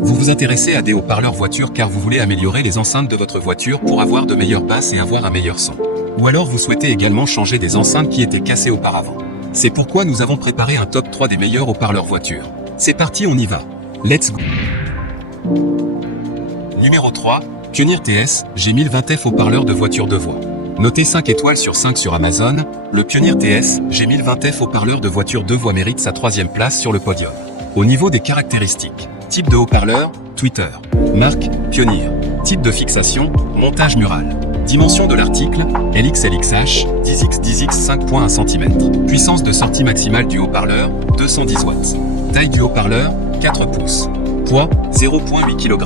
Vous vous intéressez à des haut-parleurs voiture car vous voulez améliorer les enceintes de votre voiture pour avoir de meilleures basses et avoir un meilleur son. Ou alors vous souhaitez également changer des enceintes qui étaient cassées auparavant. C'est pourquoi nous avons préparé un top 3 des meilleurs haut-parleurs voiture. C'est parti, on y va. Let's go. Numéro 3, Pioneer TS G1020F haut-parleur de voiture de voix. Noté 5 étoiles sur 5 sur Amazon, le Pioneer TS G1020F haut-parleur de voiture de voix mérite sa 3e place sur le podium. Au niveau des caractéristiques, type de haut-parleur, tweeter. Marque, Pioneer. Type de fixation, montage mural. Dimension de l'article, LXLXH, 10x10x 5.1 cm. Puissance de sortie maximale du haut-parleur, 210 watts. Taille du haut-parleur, 4 pouces. Poids, 0,8 kg.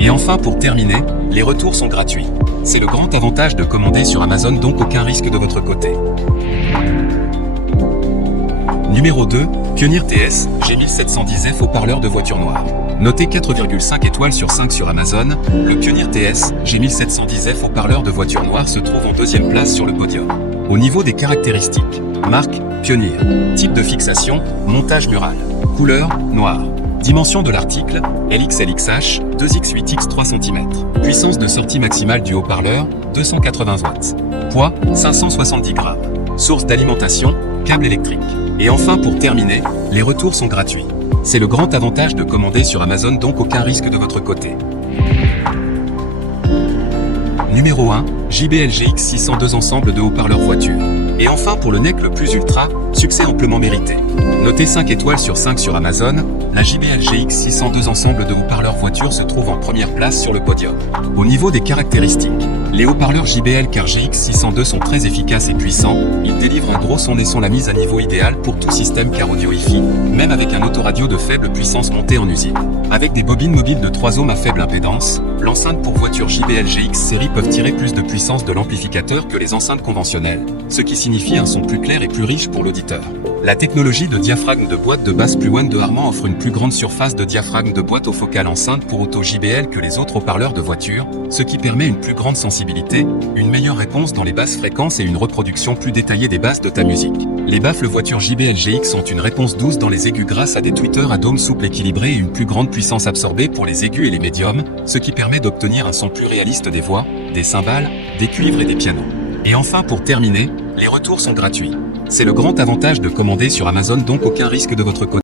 Et enfin pour terminer, les retours sont gratuits. C'est le grand avantage de commander sur Amazon, donc aucun risque de votre côté. Numéro 2, Pioneer TS G1710F haut-parleur de voiture noire. Noté 4,5 étoiles sur 5 sur Amazon, le Pioneer TS G1710F haut-parleur de voiture noire se trouve en 2e place sur le podium. Au niveau des caractéristiques, marque, Pioneer. Type de fixation, montage mural. Couleur, noir. Dimension de l'article, LXLXH, 2x8x 3 cm. Puissance de sortie maximale du haut-parleur, 280 watts. Poids, 570 g. Source d'alimentation, câble électrique. Et enfin pour terminer, les retours sont gratuits. C'est le grand avantage de commander sur Amazon, donc aucun risque de votre côté. Numéro 1, JBL GX602 ensemble de haut-parleurs voiture. Et enfin pour le NEC le plus ultra, succès amplement mérité. Noté 5 étoiles sur 5 sur Amazon, la JBL GX602 ensemble de haut-parleurs voiture se trouve en 1re place sur le podium. Au niveau des caractéristiques, les haut-parleurs JBL car GX602 sont très efficaces et puissants, ils délivrent un gros son et sont la mise à niveau idéale pour tout système car audio Hi-Fi, même avec un autoradio de faible puissance monté en usine. Avec des bobines mobiles de 3 ohms à faible impédance, l'enceinte pour voiture JBL GX série peuvent tirer plus de puissance de l'amplificateur que les enceintes conventionnelles, ce qui signifie un son plus clair et plus riche pour l'auditeur. La technologie de diaphragme de boîte de basse plus one de Harman offre une plus grande surface de diaphragme de boîte aux focales enceintes pour auto JBL que les autres haut-parleurs de voiture, ce qui permet une plus grande sensibilité, une meilleure réponse dans les basses fréquences et une reproduction plus détaillée des basses de ta musique. Les baffles voiture JBL GX ont une réponse douce dans les aigus grâce à des tweeters à dôme souple équilibré et une plus grande puissance absorbée pour les aigus et les médiums, ce qui permet d'obtenir un son plus réaliste des voix, des cymbales, des cuivres et des pianos. Et enfin pour terminer, les retours sont gratuits. C'est le grand avantage de commander sur Amazon, donc aucun risque de votre côté.